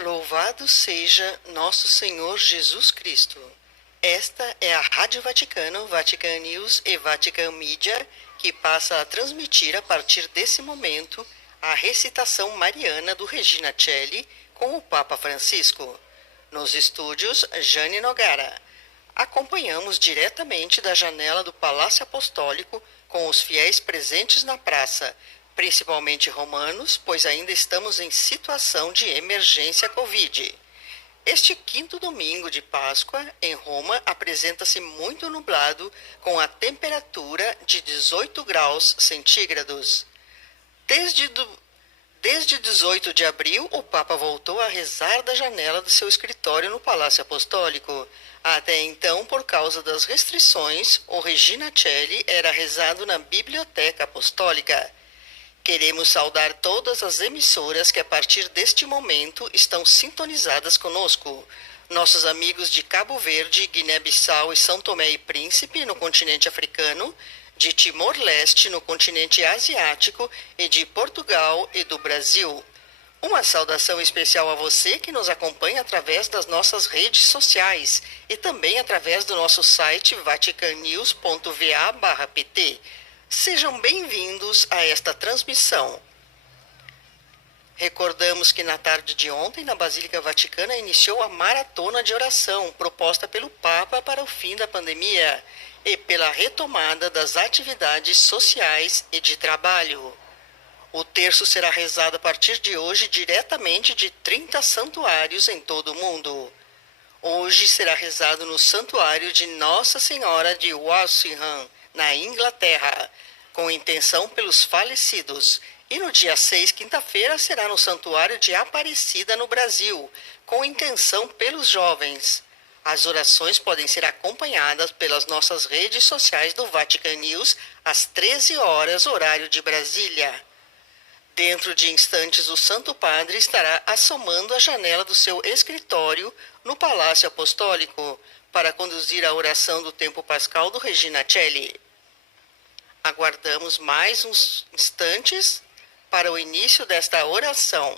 Louvado seja nosso Senhor Jesus Cristo. Esta é a Rádio Vaticano, Vatican News e Vatican Media, que passa a transmitir a partir desse momento a recitação mariana do Regina Coeli com o Papa Francisco. Nos estúdios, Jane Nogara. Acompanhamos diretamente da janela do Palácio Apostólico com os fiéis presentes na praça, principalmente romanos, pois ainda estamos em situação de emergência Covid. Este quinto domingo de Páscoa, em Roma, apresenta-se muito nublado, com a temperatura de 18 graus centígrados. Desde 18 de abril, o Papa voltou a rezar da janela do seu escritório no Palácio Apostólico. Até então, por causa das restrições, o Regina Coeli era rezado na Biblioteca Apostólica. Queremos saudar todas as emissoras que a partir deste momento estão sintonizadas conosco. Nossos amigos de Cabo Verde, Guiné-Bissau e São Tomé e Príncipe, no continente africano, de Timor-Leste, no continente asiático, e de Portugal e do Brasil. Uma saudação especial a você que nos acompanha através das nossas redes sociais e também através do nosso site vaticannews.va/pt. Sejam bem-vindos a esta transmissão. Recordamos que na tarde de ontem, na Basílica Vaticana, iniciou a maratona de oração proposta pelo Papa para o fim da pandemia e pela retomada das atividades sociais e de trabalho. O terço será rezado a partir de hoje diretamente de 30 santuários em todo o mundo. Hoje será rezado no Santuário de Nossa Senhora de Walsingham, na Inglaterra, com intenção pelos falecidos. E no dia 6, quinta-feira, será no Santuário de Aparecida, no Brasil, com intenção pelos jovens. As orações podem ser acompanhadas pelas nossas redes sociais do Vatican News às 13 horas, horário de Brasília. Dentro de instantes, o Santo Padre estará assomando a janela do seu escritório no Palácio Apostólico para conduzir a oração do tempo pascal do Regina Coeli. Aguardamos mais uns instantes para o início desta oração.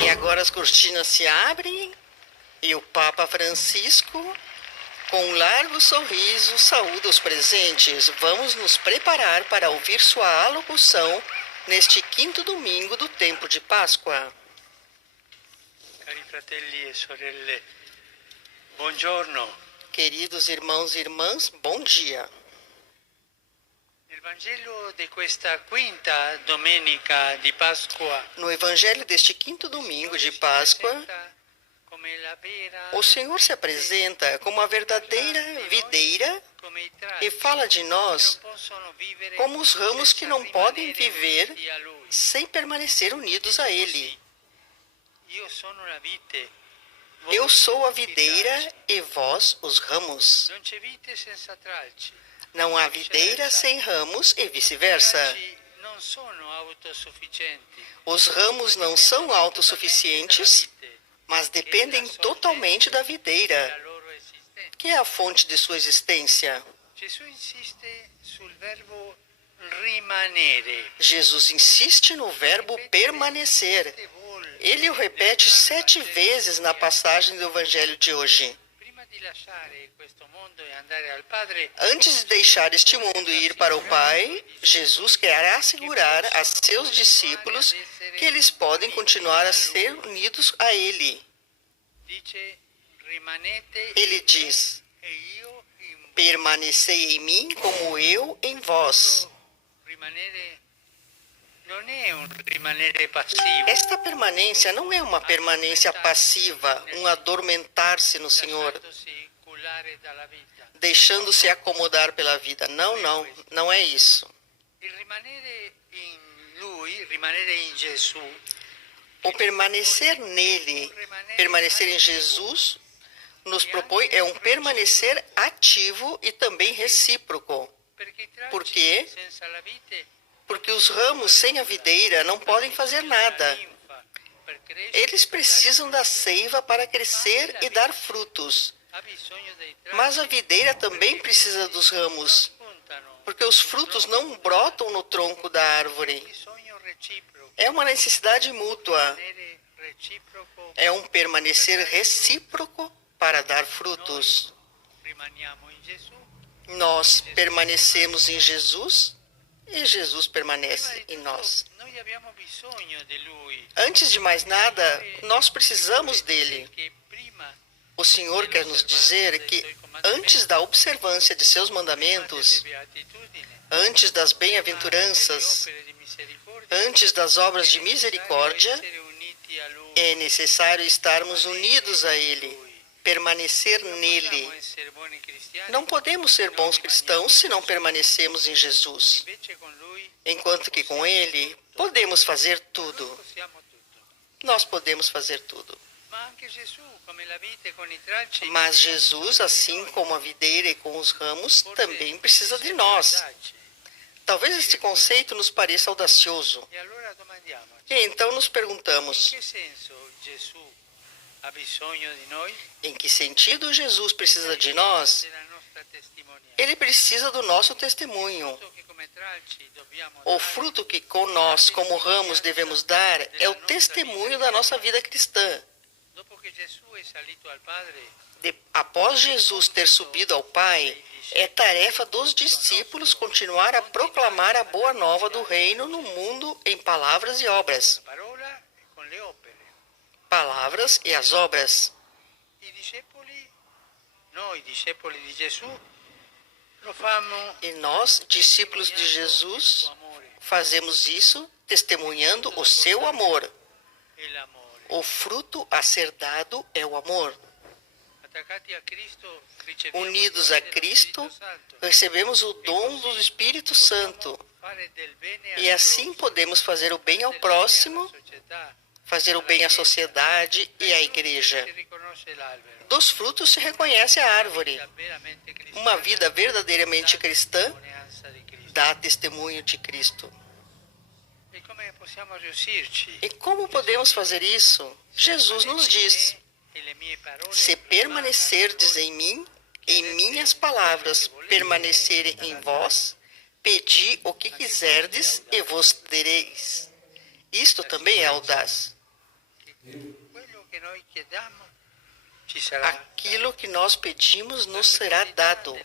E agora as cortinas se abrem e o Papa Francisco, com um largo sorriso, saúda os presentes. Vamos nos preparar para ouvir sua alocução neste quinto domingo do tempo de Páscoa. Cari fratelli e sorelle, buongiorno. Queridos irmãos e irmãs, bom dia. Nel Vangelo di questa quinta domenica di Pasqua, No Evangelho deste quinto domingo de Páscoa, come la vera, o Senhor se apresenta como a verdadeira videira come i e tralci fala de che nós non possono vivere como os ramos que senza não podem rimanere viver uniti a Lui. sem permanecer unidos a Ele. Io sono la vite, Eu voi sou a i videira tralci. e vós os ramos. Non c'è vite senza tralci. Não há videira sem ramos e I vice-versa. tralci non sono autosufficienti. Os ramos não são autossuficientes, mas dependem totalmente da videira, La loro esistenza. que é a fonte de sua existência. Gesù insiste sul verbo rimanere. Jesus insiste no verbo permanecer. Ele o repete 7 vezes na passagem do Evangelho de hoje. Prima di lasciare questo mondo e andare al Padre, Antes de deixar este mundo e ir para o Pai, Jesus quer assegurar a seus discípulos que eles podem continuar a ser unidos a Ele. dice rimanete Ele diz: e io in voi. permanecei em mim como eu em vós. Rimanere non è un rimanere passivo, Esta permanência não é uma permanência passiva, um adormentar-se no Senhor, lasciandosi cullare dalla vita. deixando-se acomodar pela vida. Não, não, não é isso. Il rimanere in Lui, rimanere in Gesù, O permanecer nele, permanecer em Jesus, nos propõe é um permanecer ativo e também recíproco. Por quê? Porque os ramos sem a videira não podem fazer nada. Eles precisam da seiva para crescer e dar frutos. Mas a videira também precisa dos ramos, porque os frutos não brotam no tronco da árvore. É uma necessidade mútua. É um permanecer recíproco para dar frutos. Nós permanecemos em Jesus e Jesus permanece em nós. Antes de mais nada, nós precisamos dele. O Senhor quer nos dizer que antes da observância de seus mandamentos, antes das bem-aventuranças, antes das obras de misericórdia, é necessário estarmos unidos a Ele, permanecer nele. Não podemos ser bons cristãos se não permanecemos em Jesus, enquanto que com Ele podemos fazer tudo. Nós podemos fazer tudo. Mas Jesus, assim como a videira e com os ramos, também precisa de nós. Talvez este conceito nos pareça audacioso. E então nos perguntamos, em que sentido Jesus precisa de nós? Ele precisa do nosso testemunho. O fruto que com nós, como ramos, devemos dar é o testemunho da nossa vida cristã. Após Jesus ter subido ao Pai, é tarefa dos discípulos continuar a proclamar a boa nova do reino no mundo em palavras e obras. Palavras e as obras. E nós, discípulos de Jesus, fazemos isso testemunhando o seu amor. O fruto a ser dado é o amor. Unidos a Cristo, recebemos o dom do Espírito Santo. E assim podemos fazer o bem ao próximo, fazer o bem à sociedade e à igreja. Dos frutos se reconhece a árvore. Uma vida verdadeiramente cristã dá testemunho de Cristo. E como podemos fazer isso? Jesus nos diz: se permanecerdes em mim, em minhas palavras permanecerem em vós, pedi o que quiserdes e vos dareis. Isto também é audaz. Aquilo que nós pedimos nos será dado.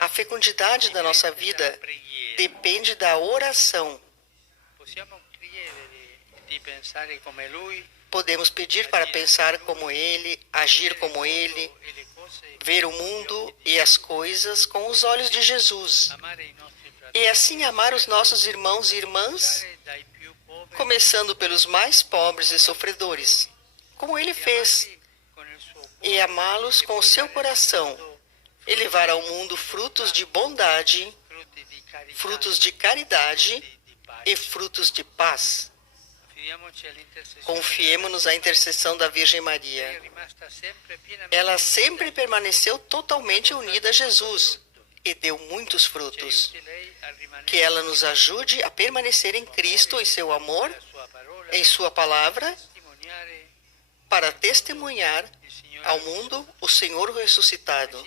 A fecundidade da nossa vida depende da oração. Podemos pedir para pensar como Ele, agir como Ele, ver o mundo e as coisas com os olhos de Jesus. E assim amar os nossos irmãos e irmãs, começando pelos mais pobres e sofredores, como Ele fez, e amá-los com o seu coração, e levar ao mundo frutos de bondade, frutos de caridade e frutos de paz. Confiemo-nos à intercessão da Virgem Maria. Ela sempre permaneceu totalmente unida a Jesus e deu muitos frutos. Que ela nos ajude a permanecer em Cristo, em seu amor, em sua palavra, para testemunhar ao mundo o Senhor ressuscitado.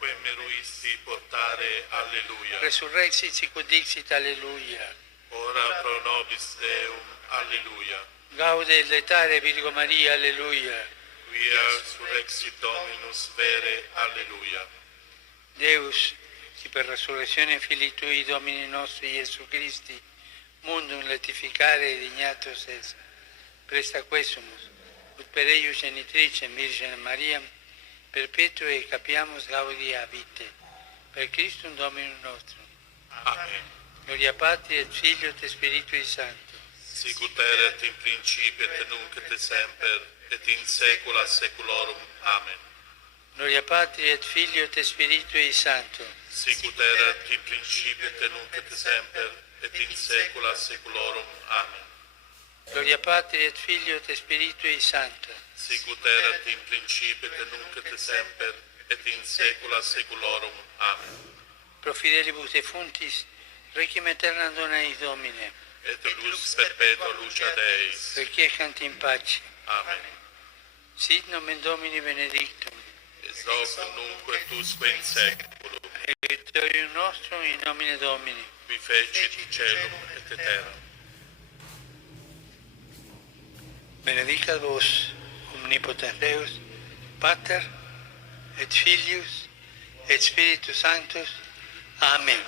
Quem meruisti portare, alleluia. Resurrexit sicut dixit, alleluia. Ora pro nobis Deum, alleluia. Gaude et letare Virgo Maria, alleluia. Quia surrexit Dominus vere, alleluia. Deus, qui per resurrezione Filii Tui, Domini nostri Iesu Christi, mundum letificare dignatus es, presta quesumus, ut per eius genitricem Virgine Mariam, perpetue capiamus gaudia vitae, per Christum Dominum nostrum. Amen. Gloria Patri et Filio et Spiritui Sancto. Sicut erat in principio et nunc et semper, et in saecula saeculorum. Amen. Gloria Patri et Filio et Spiritui Sancto. Sicut erat in principio et nunc et semper, et in saecula saeculorum. Amen. Gloria Patri et Filio et Spiritui Sancto. Sicut erat in principio et nunc et semper, et in saecula saeculorum. Amen. Pro fidelibus defunctis, requiem aeternam dona eis Domine. Et lux perpetua lucia Deis. Requiescant in pace. Amen. Sit nomen Domini benedictum. Ex hoc nunc et usque in saeculum. Aiutorium nostrum in nomine Domini. Qui fecit caelum et terram. Benedicat vos, omnipotens Deus, Pater, et Filius, et Spiritus Sanctus. Amém.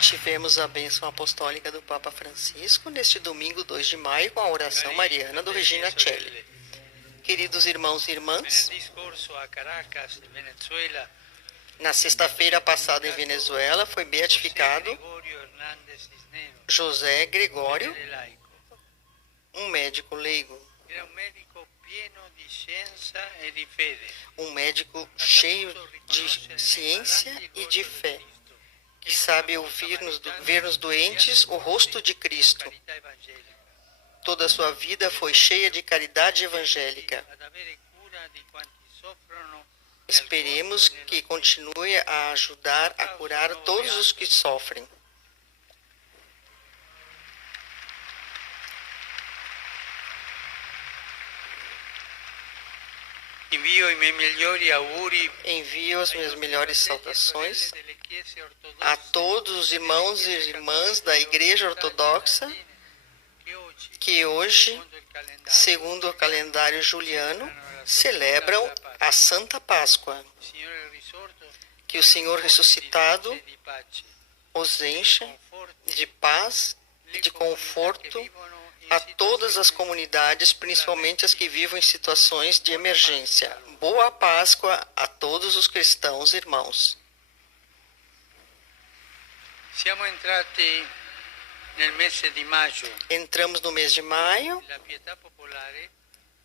Tivemos a bênção apostólica do Papa Francisco neste domingo 2 de maio com a oração mariana do Regina Coeli. Queridos irmãos e irmãs, na sexta-feira passada em Venezuela foi beatificado José Gregório, um médico leigo, um médico cheio de ciência e de fé, que sabe ver nos doentes o rosto de Cristo. Toda a sua vida foi cheia de caridade evangélica. Esperemos que continue a ajudar a curar todos os que sofrem. Envio as minhas melhores saudações a todos os irmãos e irmãs da Igreja Ortodoxa que hoje, segundo o calendário juliano, celebram a Santa Páscoa. Que o Senhor ressuscitado os encha de paz e de conforto a todas as comunidades, principalmente as que vivem em situações de emergência. Boa Páscoa a todos os cristãos irmãos. Siamo entrati nel mese di maggio. Entramos no mês de maio, La pietà popolare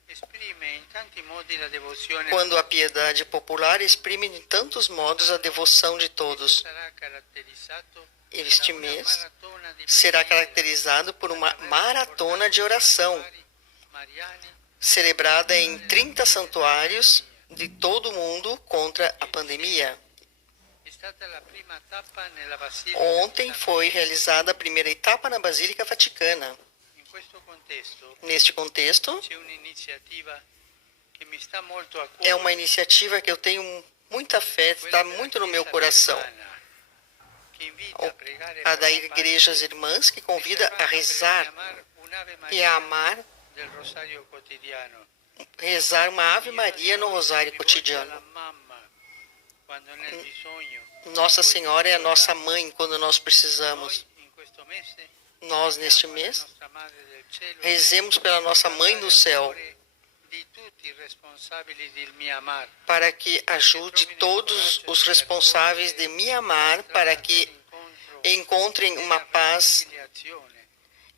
esprime in tanti modi la devozione. quando a piedade popular exprime em tantos modos a devoção de todos. Sarà caratterizzato Este mês será caracterizado por uma maratona de oração, celebrada em 30 santuários de todo o mundo contra a pandemia. Ontem foi realizada a primeira etapa na Basílica Vaticana. Neste contexto, é uma iniciativa que eu tenho muita fé, está muito no meu coração. A da Igrejas Irmãs, que convida a rezar e a amar, rezar uma Ave Maria no Rosário cotidiano. Nossa Senhora é a nossa mãe quando nós precisamos. Nós, neste mês, rezemos pela nossa Mãe do Céu, para que ajude todos os responsáveis de Mianmar para que encontrem uma paz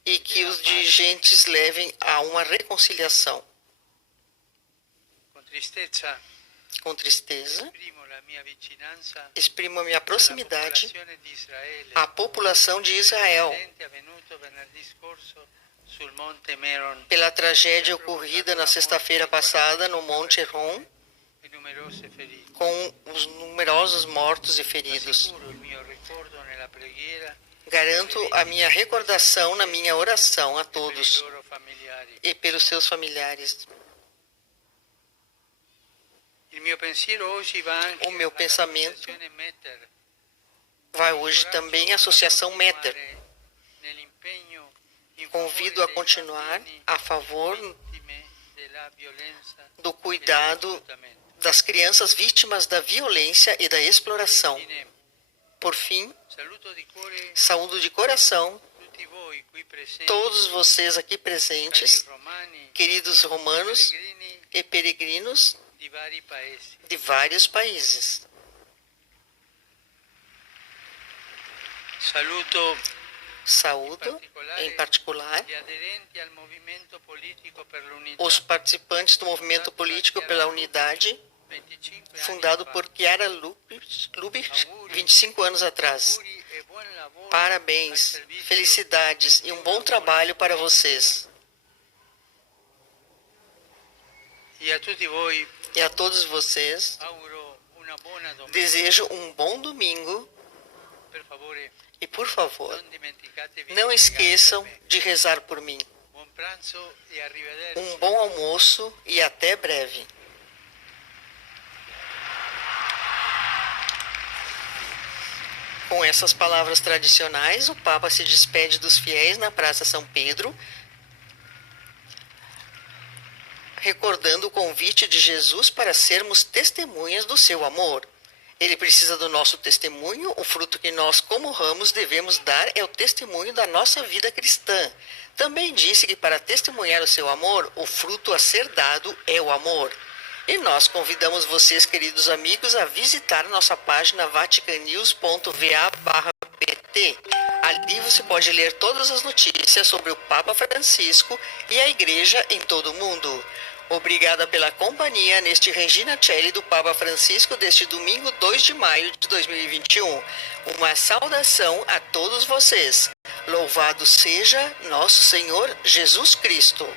e que os dirigentes levem a uma reconciliação. Com tristeza, exprimo a minha proximidade à população de Israel pela tragédia ocorrida na sexta-feira passada no Monte Hermon, com os numerosos mortos e feridos. Garanto a minha recordação na minha oração a todos e pelos seus familiares. O meu pensamento vai hoje também à Associação Metter. Convido a continuar a favor do cuidado das crianças vítimas da violência e da exploração. Por fim, saúdo de coração todos vocês aqui presentes, queridos romanos e peregrinos de vários países. Saúdo, em particular, os participantes do movimento político pela unidade fundado por Chiara Lubich 25 anos atrás. Parabéns, felicidades e um bom trabalho para vocês. E a todos vocês, desejo um bom domingo. E, por favor, não esqueçam de rezar por mim. Um bom almoço e até breve. Com essas palavras tradicionais, o Papa se despede dos fiéis na Praça São Pedro, recordando o convite de Jesus para sermos testemunhas do seu amor. Ele precisa do nosso testemunho, o fruto que nós, como ramos, devemos dar é o testemunho da nossa vida cristã. Também disse que para testemunhar o seu amor, o fruto a ser dado é o amor. E nós convidamos vocês, queridos amigos, a visitar nossa página vaticanews.va/pt. Ali você pode ler todas as notícias sobre o Papa Francisco e a Igreja em todo o mundo. Obrigada pela companhia neste Regina Coeli do Papa Francisco deste domingo 2 de maio de 2021. Uma saudação a todos vocês. Louvado seja nosso Senhor Jesus Cristo.